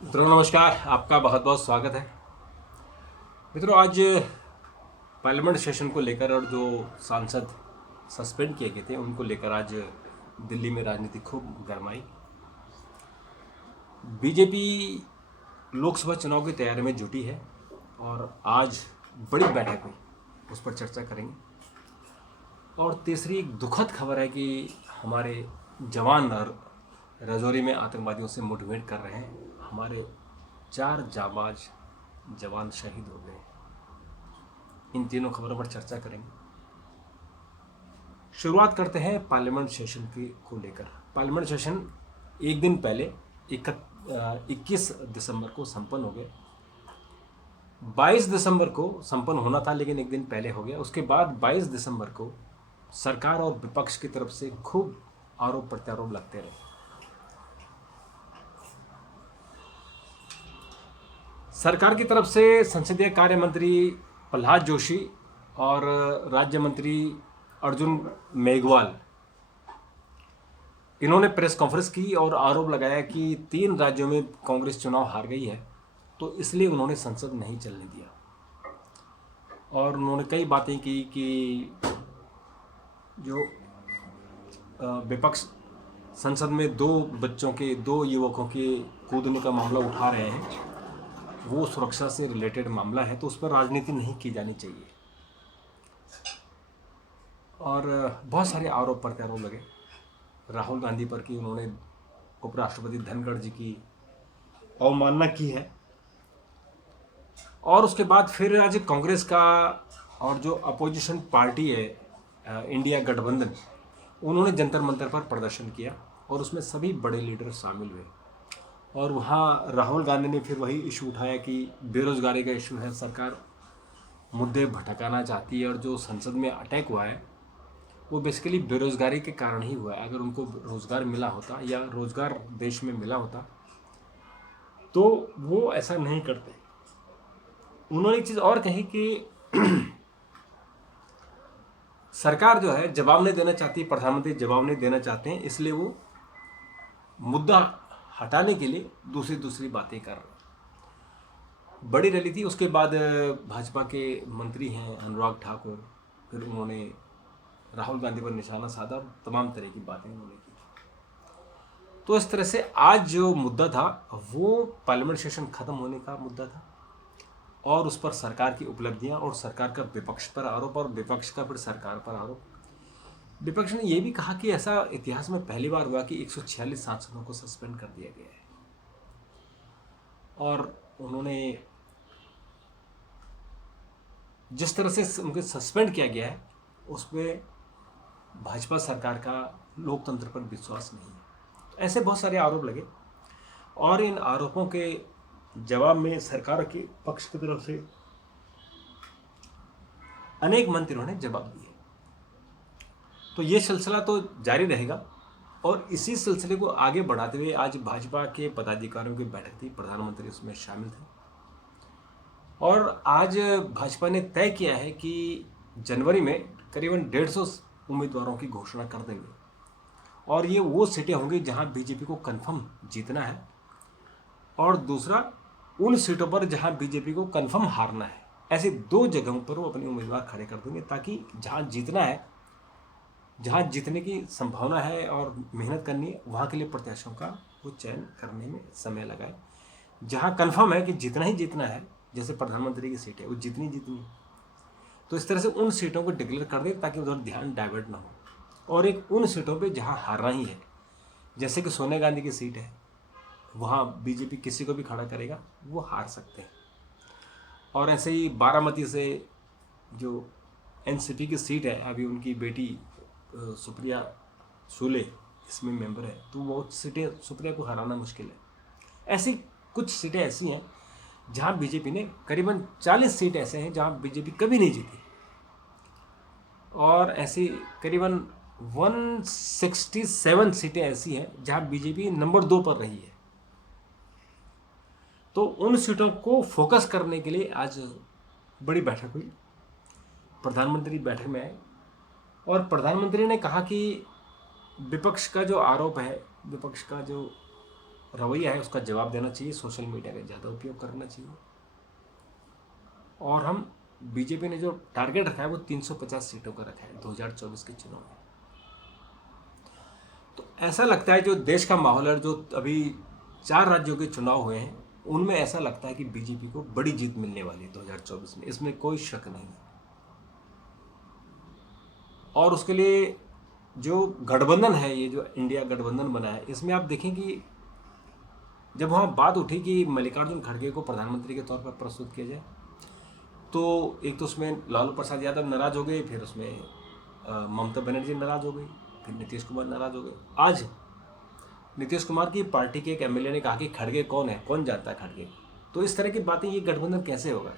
मित्रों नमस्कार, आपका बहुत बहुत स्वागत है। मित्रों, आज पार्लियामेंट सेशन को लेकर और जो सांसद सस्पेंड किए गए थे उनको लेकर आज दिल्ली में राजनीति खूब गरमाई। बीजेपी लोकसभा चुनाव की तैयारी में जुटी है और आज बड़ी बैठक हुई, उस पर चर्चा करेंगे। और तीसरी एक दुखद खबर है कि हमारे जवान रजौरी में आतंकवादियों से मुठभेड़ कर रहे हैं। हमारे 4 जाबाज जवान शहीद हो गए। इन तीनों खबरों पर चर्चा करेंगे। शुरुआत करते हैं पार्लियामेंट सेशन की को लेकर। पार्लियामेंट सेशन एक दिन पहले 21 दिसंबर को संपन्न हो गए। 22 दिसंबर को संपन्न होना था लेकिन एक दिन पहले हो गया। उसके बाद 22 दिसंबर को सरकार और विपक्ष की तरफ से खूब आरोप प्रत्यारोप लगते रहे। सरकार की तरफ से संसदीय कार्य मंत्री प्रहलाद जोशी और राज्य मंत्री अर्जुन मेघवाल, इन्होंने प्रेस कॉन्फ्रेंस की और आरोप लगाया कि 3 राज्यों में कांग्रेस चुनाव हार गई है, तो इसलिए उन्होंने संसद नहीं चलने दिया। और उन्होंने कई बातें की कि जो विपक्ष संसद में 2 युवकों के कूदने का मामला उठा रहे हैं, वो सुरक्षा से रिलेटेड मामला है, तो उस पर राजनीति नहीं की जानी चाहिए। और बहुत सारे आरोप प्रत्यारोप लगे राहुल गांधी पर कि उन्होंने उपराष्ट्रपति धनखड़ जी की अवमानना की है। और उसके बाद फिर आज कांग्रेस का और जो अपोजिशन पार्टी है इंडिया गठबंधन, उन्होंने जंतर मंतर पर प्रदर्शन किया और उसमें सभी बड़े लीडर शामिल हुए। और वहाँ राहुल गांधी ने फिर वही इशू उठाया कि बेरोजगारी का इशू है, सरकार मुद्दे भटकाना चाहती है। और जो संसद में अटैक हुआ है वो बेसिकली बेरोजगारी के कारण ही हुआ है। अगर उनको रोज़गार मिला होता या रोज़गार देश में मिला होता तो वो ऐसा नहीं करते। उन्होंने एक चीज़ और कही कि सरकार जो है जवाब नहीं देना चाहती, प्रधानमंत्री जवाब नहीं देना चाहते हैं, इसलिए वो मुद्दा हटाने के लिए दूसरी बातें कर रहे हैं। बड़ी रैली थी। उसके बाद भाजपा के मंत्री हैं अनुराग ठाकुर, फिर उन्होंने राहुल गांधी पर निशाना साधा, तमाम तरह की बातें उन्होंने की। तो इस तरह से आज जो मुद्दा था वो पार्लियामेंट सेशन खत्म होने का मुद्दा था और उस पर सरकार की उपलब्धियां और सरकार का विपक्ष पर आरोप और विपक्ष का फिर सरकार पर आरोप। विपक्ष ने यह भी कहा कि ऐसा इतिहास में पहली बार हुआ कि 146 सांसदों को सस्पेंड कर दिया गया है। और उन्होंने जिस तरह से उनको सस्पेंड किया गया है उसमें भाजपा सरकार का लोकतंत्र पर विश्वास नहीं है। तो ऐसे बहुत सारे आरोप लगे और इन आरोपों के जवाब में सरकार के पक्ष की तरफ से अनेक मंत्रियों ने जवाब दिए। तो ये सिलसिला तो जारी रहेगा और इसी सिलसिले को आगे बढ़ाते हुए आज भाजपा के पदाधिकारियों की बैठक थी, प्रधानमंत्री उसमें शामिल थे। और आज भाजपा ने तय किया है कि जनवरी में करीबन 150 उम्मीदवारों की घोषणा कर देंगे और ये वो सीटें होंगी जहां बीजेपी को कंफर्म जीतना है और दूसरा उन सीटों पर जहां बीजेपी को कंफर्म हारना है। ऐसी 2 जगहों पर वो अपने उम्मीदवार खड़े कर देंगे ताकि जहां जीतना है, जहां जीतने की संभावना है और मेहनत करनी है, वहां के लिए प्रत्याशियों का वो चयन करने में समय लगाए। जहां कंफर्म है कि जितना ही जीतना है, जैसे प्रधानमंत्री की सीट है वो जितनी है, तो इस तरह से उन सीटों को डिक्लेयर कर दे ताकि उधर ध्यान डाइवर्ट ना हो। और एक उन सीटों पे जहां हारना ही है, जैसे कि सोनिया गांधी की सीट है, वहाँ बीजेपी किसी को भी खड़ा करेगा वो हार सकते हैं। और ऐसे ही बारामती से जो एनसीपी की सीट है, अभी उनकी बेटी सुप्रिया सुले इसमें मेंबर है, तो वो सीटें सुप्रिया को हराना मुश्किल है। ऐसी कुछ सीटें ऐसी हैं जहाँ बीजेपी ने करीबन 40 सीट ऐसे हैं जहाँ बीजेपी कभी नहीं जीती और ऐसी करीबन 167 सीटें ऐसी हैं जहाँ बीजेपी नंबर 2 पर रही है। तो उन सीटों को फोकस करने के लिए आज बड़ी बैठक हुई। प्रधानमंत्री बैठक में आए और प्रधानमंत्री ने कहा कि विपक्ष का जो आरोप है, विपक्ष का जो रवैया है उसका जवाब देना चाहिए, सोशल मीडिया का ज़्यादा उपयोग करना चाहिए। और हम बीजेपी ने जो टारगेट रखा है वो 350 सीटों का रखा है 2024 के चुनाव में। तो ऐसा लगता है जो देश का माहौल है, जो अभी 4 राज्यों के चुनाव हुए हैं उनमें ऐसा लगता है कि बीजेपी को बड़ी जीत मिलने वाली है 2024 में, इसमें कोई शक नहीं है। और उसके लिए जो गठबंधन है, ये जो इंडिया गठबंधन बना है, इसमें आप देखें कि जब वहाँ बात उठी कि मल्लिकार्जुन खड़गे को प्रधानमंत्री के तौर पर प्रस्तुत किया जाए, तो एक तो उसमें लालू प्रसाद यादव नाराज हो गए, फिर उसमें ममता बनर्जी नाराज हो गई, फिर नीतीश कुमार नाराज हो गए। आज नीतीश कुमार की पार्टी के एक एमएलए ने कहा कि खड़गे कौन है, कौन जानता है खड़गे। तो इस तरह की बातें, ये गठबंधन कैसे होगा?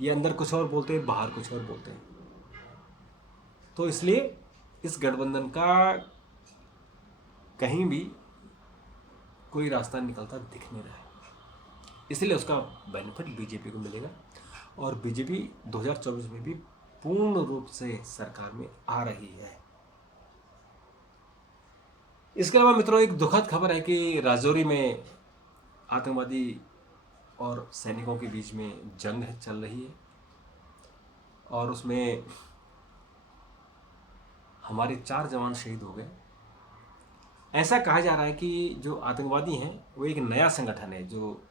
ये अंदर कुछ और बोलते हैं, बाहर कुछ और बोलते हैं। तो इसलिए इस गठबंधन का कहीं भी कोई रास्ता निकलता दिख नहीं रहा है, इसलिए उसका बेनिफिट बीजेपी को मिलेगा और बीजेपी 2024 में भी पूर्ण रूप से सरकार में आ रही है। इसके अलावा मित्रों, एक दुखद खबर है कि राजौरी में आतंकवादी और सैनिकों के बीच में जंग चल रही है और उसमें हमारे 4 जवान शहीद हो गए। ऐसा कहा जा रहा है कि जो आतंकवादी हैं वो एक नया संगठन है, जो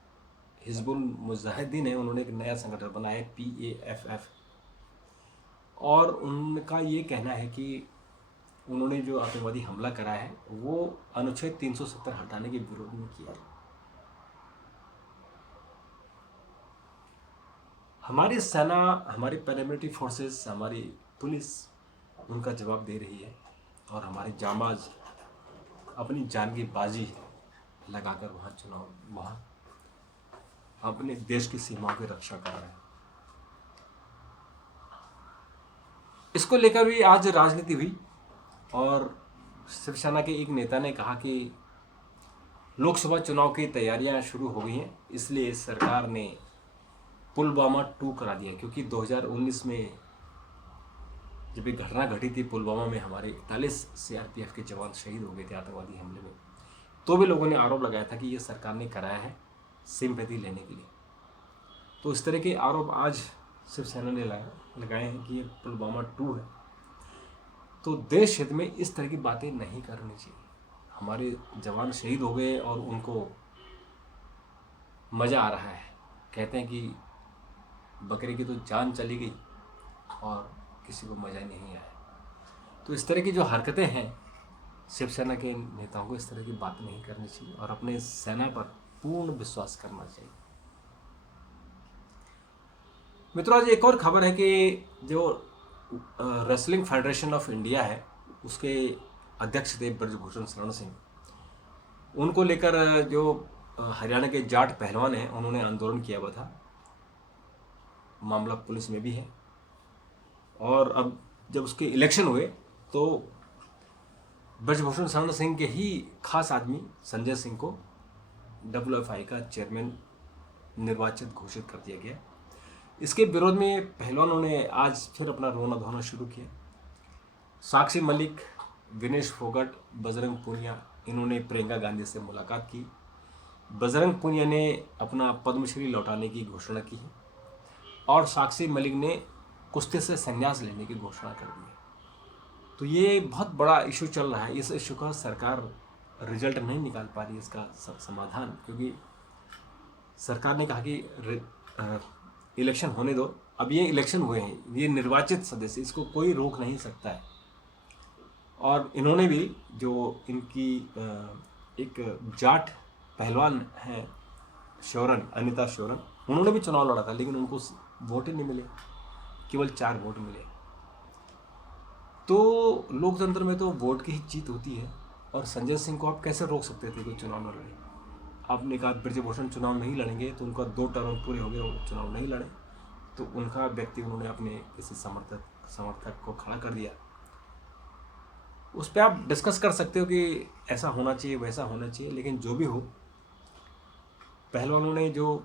हिजबुल मुजाहिदीन है, उन्होंने एक नया संगठन बनाया है PAFF। और उनका ये कहना है कि उन्होंने जो आतंकवादी हमला करा है वो अनुच्छेद 370 हटाने के विरोध में किया है। हमारी सेना, हमारी पैरामिलिट्री फोर्सेस, हमारी पुलिस उनका जवाब दे रही है और हमारे जांबाज अपनी जान की बाजी लगाकर वहाँ अपने देश की सीमाओं की रक्षा कर रहे हैं। इसको लेकर भी आज राजनीति हुई और शिवसेना के एक नेता ने कहा कि लोकसभा चुनाव की तैयारियां शुरू हो गई हैं, इसलिए सरकार ने पुलवामा 2 करा दिया, क्योंकि 2019 में जब एक घटना घटी थी पुलवामा में, हमारे 41 CRPF के जवान शहीद हो गए थे आतंकवादी हमले में, तो भी लोगों ने आरोप लगाया था कि ये सरकार ने कराया है सिंपैथी लेने के लिए। तो इस तरह के आरोप आज शिवसेना ने लगाए हैं कि ये पुलवामा 2 है। तो देश हित में इस तरह की बातें नहीं करनी चाहिए। हमारे जवान शहीद हो गए और उनको मज़ा आ रहा है, कहते हैं कि बकरे की तो जान चली गई और किसी को मज़ा नहीं आया। तो इस तरह की जो हरकतें हैं, शिवसेना के नेताओं को इस तरह की बात नहीं करनी चाहिए और अपने सेना पर पूर्ण विश्वास करना चाहिए। मित्रों, आज एक और खबर है कि जो रेसलिंग फेडरेशन ऑफ इंडिया है, उसके अध्यक्ष थे ब्रजभूषण शरण सिंह, उनको लेकर जो हरियाणा के जाट पहलवान हैं उन्होंने आंदोलन किया हुआ था, मामला पुलिस में भी है। और अब जब उसके इलेक्शन हुए तो ब्रजभूषण शरण सिंह के ही खास आदमी संजय सिंह को WFI का चेयरमैन निर्वाचित घोषित कर दिया गया। इसके विरोध में पहलवानों ने आज फिर अपना रोना धोना शुरू किया। साक्षी मलिक, विनेश फोगाट, बजरंग पूनिया, इन्होंने प्रियंका गांधी से मुलाकात की। बजरंग पूनिया ने अपना पद्मश्री लौटाने की घोषणा की है और साक्षी मलिक ने कुश्ती से संन्यास लेने की घोषणा कर दी है। तो ये बहुत बड़ा इशू चल रहा है। इस इशू का सरकार रिजल्ट नहीं निकाल पा रही है, इसका समाधान, क्योंकि सरकार ने कहा कि इलेक्शन होने दो। अब ये इलेक्शन हुए हैं, ये निर्वाचित सदस्य, इसको कोई रोक नहीं सकता है। और इन्होंने भी, जो इनकी एक जाट पहलवान हैं शौरन, अनिता शौरन, उन्होंने भी चुनाव लड़ा था, लेकिन उनको वोट ही नहीं मिले, केवल 4 वोट मिले। तो लोकतंत्र में तो वोट की ही जीत होती है और संजय सिंह को आप कैसे रोक सकते थे कोई चुनाव न लड़े? आपने कहा ब्रजभूषण चुनाव नहीं लड़ेंगे, तो उनका 2 टर्म पूरे हो गए, वो चुनाव नहीं लड़े, तो उनका व्यक्ति उन्होंने अपने किसी समर्थक को खड़ा कर दिया। उस पर आप डिस्कस कर सकते हो कि ऐसा होना चाहिए, वैसा होना चाहिए, लेकिन जो भी हो, पहलवानों ने जो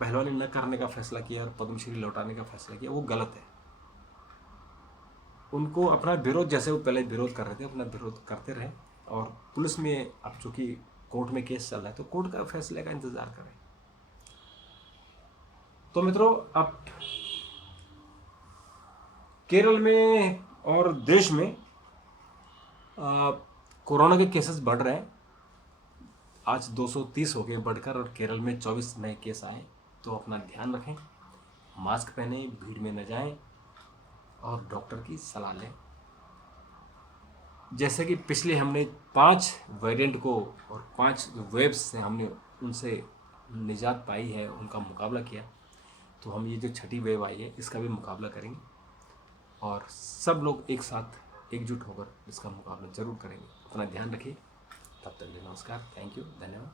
पहलवानी न करने का फैसला किया और पद्मश्री लौटाने का फैसला किया, वो गलत है। उनको अपना विरोध, जैसे वो पहले विरोध कर रहे थे, अपना विरोध करते रहे। और पुलिस में अब चूँकि कोर्ट में केस चल रहा है, तो कोर्ट का फैसले का इंतज़ार करें। तो मित्रों, अब केरल में और देश में कोरोना के केसेस बढ़ रहे हैं। आज 230 हो गए बढ़कर, और केरल में 24 नए केस आए। तो अपना ध्यान रखें, मास्क पहने, भीड़ में न जाएं और डॉक्टर की सलाह लें। जैसे कि पिछले हमने 5 वेरिएंट को और 5 वेव्स से हमने उनसे निजात पाई है, उनका मुकाबला किया, तो हम ये जो छठी वेव आई है इसका भी मुकाबला करेंगे और सब लोग एक साथ एकजुट होकर इसका मुकाबला ज़रूर करेंगे। अपना ध्यान रखिए। तब तक नमस्कार, थैंक यू, धन्यवाद।